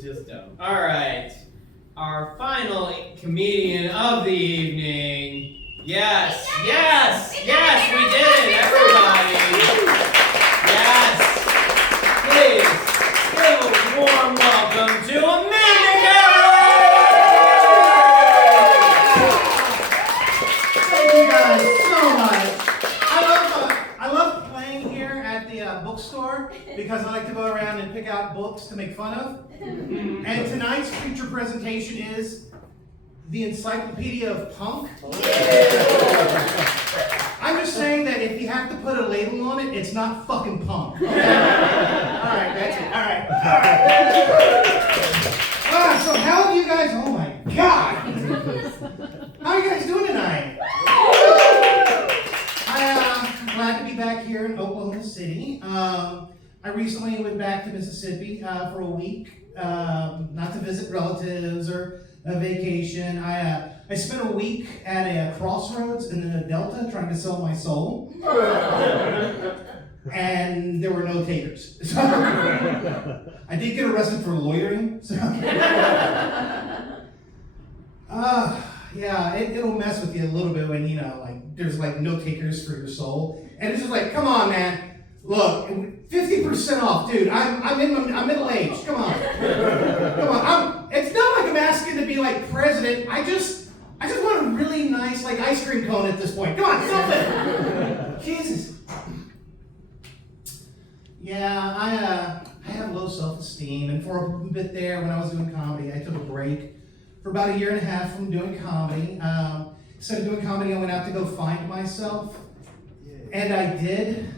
Just don't. All right. Our final comedian of the evening. Yes, yes, yes, we did, everybody. Yes. Please give a warm welcome to Amanda Garrett. Thank you guys so much. I love playing here at the bookstore because I like to go around and pick out books to make fun of. And tonight's feature presentation is the Encyclopedia of Punk. I'm just saying that if you have to put a label on it, it's not fucking punk. Okay? Alright, that's it. Alright. So how have you guys, oh my god! How are you guys doing tonight? I'm glad to be back here in Oklahoma City. I recently went back to Mississippi for a week, not to visit relatives or a vacation. I spent a week at a crossroads in the Delta trying to sell my soul. And there were no takers. So I did get arrested for loitering. So yeah, it'll mess with you a little bit when, you know, like, there's like no takers for your soul. And it's just like, come on, man. Look, 50% off, dude. I'm middle aged. Come on. Come on. It's not like I'm asking to be like president. I just want a really nice like ice cream cone at this point. Come on, something. Jesus. Yeah, I have low self-esteem, and for a bit there when I was doing comedy, I took a break for about 1.5 years from doing comedy. Instead of doing comedy, I went out to go find myself, and I did.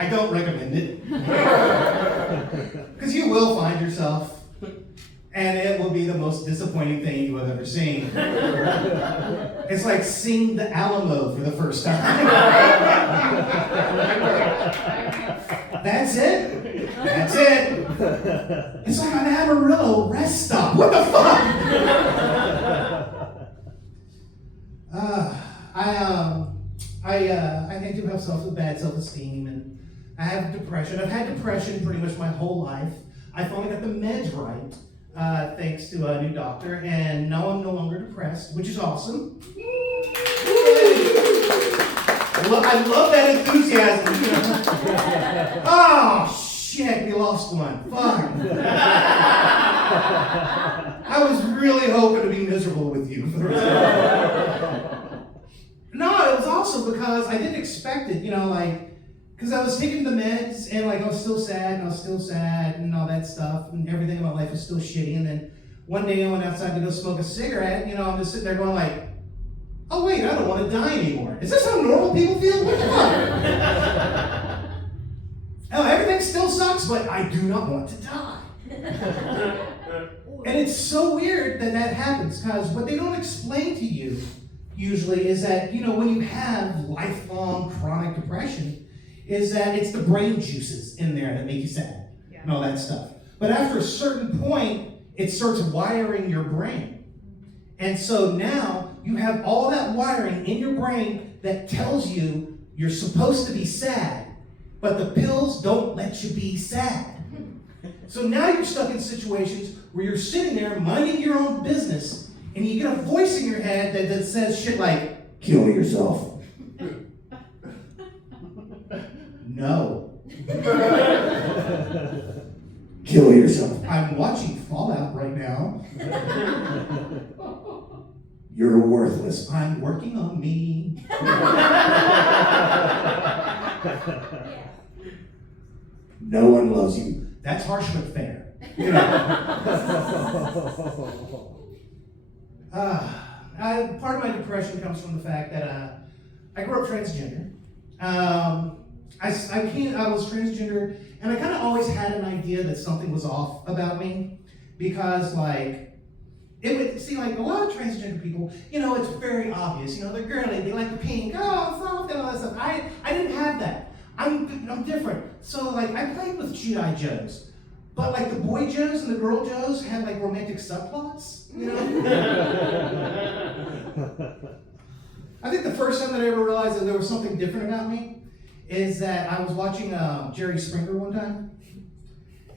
I don't recommend it. Because you will find yourself, and it will be the most disappointing thing you have ever seen. It's like seeing the Alamo for the first time. That's it. That's it. It's like an Amarillo rest stop. What the fuck? I do have bad self-esteem, and I have depression. I've had depression pretty much my whole life. I finally got the meds right, thanks to a new doctor, and now I'm no longer depressed, which is awesome. I love that enthusiasm. Oh shit, we lost one. Fuck. I was really hoping to be miserable with you. No, it was awesome because I didn't expect it, you know, like, because I was taking the meds and like I was still sad and all that stuff, and everything in my life was still shitty. And then one day I went outside to go smoke a cigarette, you know, I'm just sitting there going like, oh wait, I don't want to die anymore. Is this how normal people feel? What the fuck? Oh, everything still sucks, but I do not want to die. And it's so weird that happens, because what they don't explain to you usually is that, you know, when you have lifelong chronic depression, is that it's the brain juices in there that make you sad and all that stuff. But after a certain point, it starts wiring your brain. And so now you have all that wiring in your brain that tells you you're supposed to be sad, but the pills don't let you be sad. So now you're stuck in situations where you're sitting there minding your own business, and you get a voice in your head that says shit like, kill yourself. No. Kill yourself. I'm watching Fallout right now. You're worthless. I'm working on me. No one loves you. That's harsh but fair. You know. Part of my depression comes from the fact that I grew up transgender. I was transgender, and I kind of always had an idea that something was off about me, because like, it would see, like, a lot of transgender people, you know, it's very obvious, you know, they're girly, they like pink, oh, soft, and all that stuff. I didn't have that. I'm different. So like, I played with G.I. Joes. But like the boy Joes and the girl Joes had like romantic subplots, you know? I think the first time that I ever realized that there was something different about me is that I was watching Jerry Springer one time.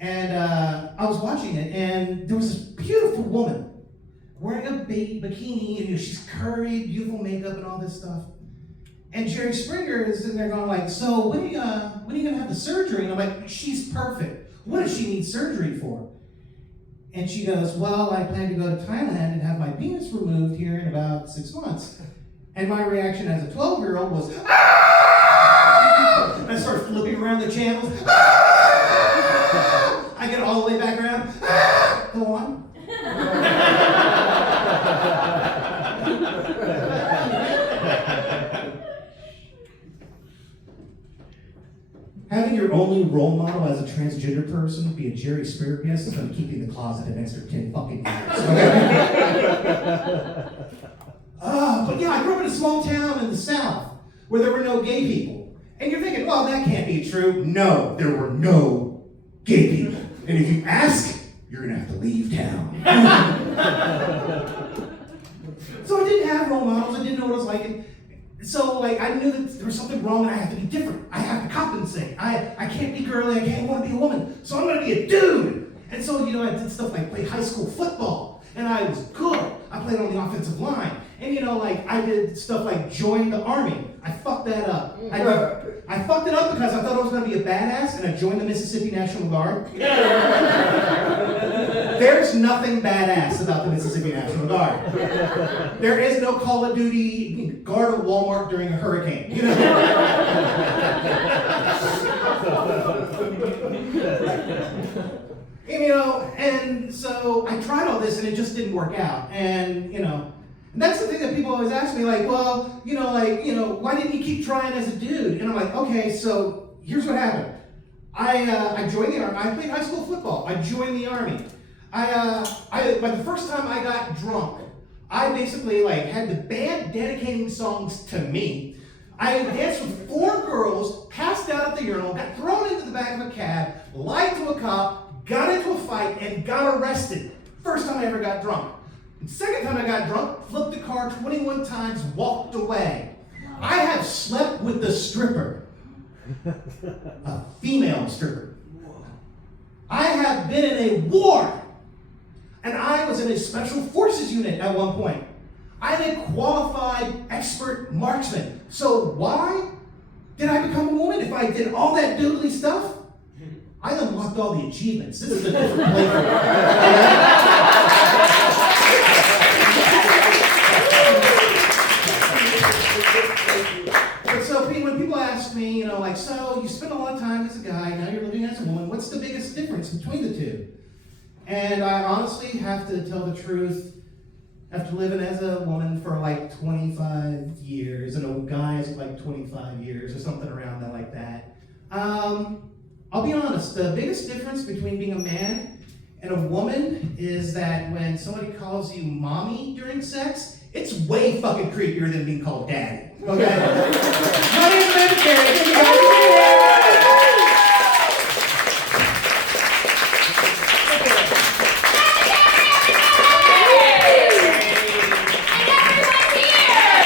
And I was watching it, and there was this beautiful woman wearing a baby bikini, and she's curvy, beautiful makeup and all this stuff. And Jerry Springer is sitting there going like, so when are you gonna have the surgery? And I'm like, she's perfect. What does she need surgery for? And she goes, well, I plan to go to Thailand and have my penis removed here in about 6 months. And my reaction as a 12-year-old was, ah! And I start flipping around the channels. Ah! I get all the way back around. Ah! Go on. Having your only role model as a transgender person be a Jerry Springer guest is going to keep you in the closet an extra 10 fucking years. But yeah, I grew up in a small town in the South where there were no gay people. And you're thinking, well, that can't be true. No, there were no gay people. And if you ask, you're going to have to leave town. So I didn't have role models. I didn't know what it was like. So, like, I knew that there was something wrong and I have to be different. I have to compensate. I can't be girly. I can't want to be a woman. So I'm going to be a dude. And so, you know, I did stuff like play high school football. And I was good. I played on the offensive line. And, you know, like, I did stuff like join the army. I fucked that up. I fucked it up because I thought I was going to be a badass, and I joined the Mississippi National Guard. There's nothing badass about the Mississippi National Guard. There is no Call of Duty guard at Walmart during a hurricane. You know? And, you know, and so I tried all this and it just didn't work out. And, you know, and that's the thing that people always ask me, like, well, you know, why didn't you keep trying as a dude? And I'm like, okay, so here's what happened. I joined the Army. I played high school football. I joined the Army. But the first time I got drunk, I basically like had the band dedicating songs to me. I danced with 4 girls, passed out at the urinal, got thrown into the back of a cab, lied to a cop, got into a fight, and got arrested. First time I ever got drunk. The second time I got drunk, flipped the car 21 times, walked away. I have slept with the stripper, a female stripper. I have been in a war, and I was in a special forces unit at one point. I'm a qualified expert marksman. So why did I become a woman if I did all that doodly stuff? I unlocked all the achievements. This is a different playground. So when people ask me, you know, like, so you spend a lot of time as a guy, now you're living as a woman, what's the biggest difference between the two? And I honestly have to tell the truth, after living as a woman for like 25 years, and a guy's like 25 years or something around that like that, I'll be honest, the biggest difference between being a man and a woman is that when somebody calls you mommy during sex, it's way fucking creepier than being called daddy. Okay? Not even mandatory.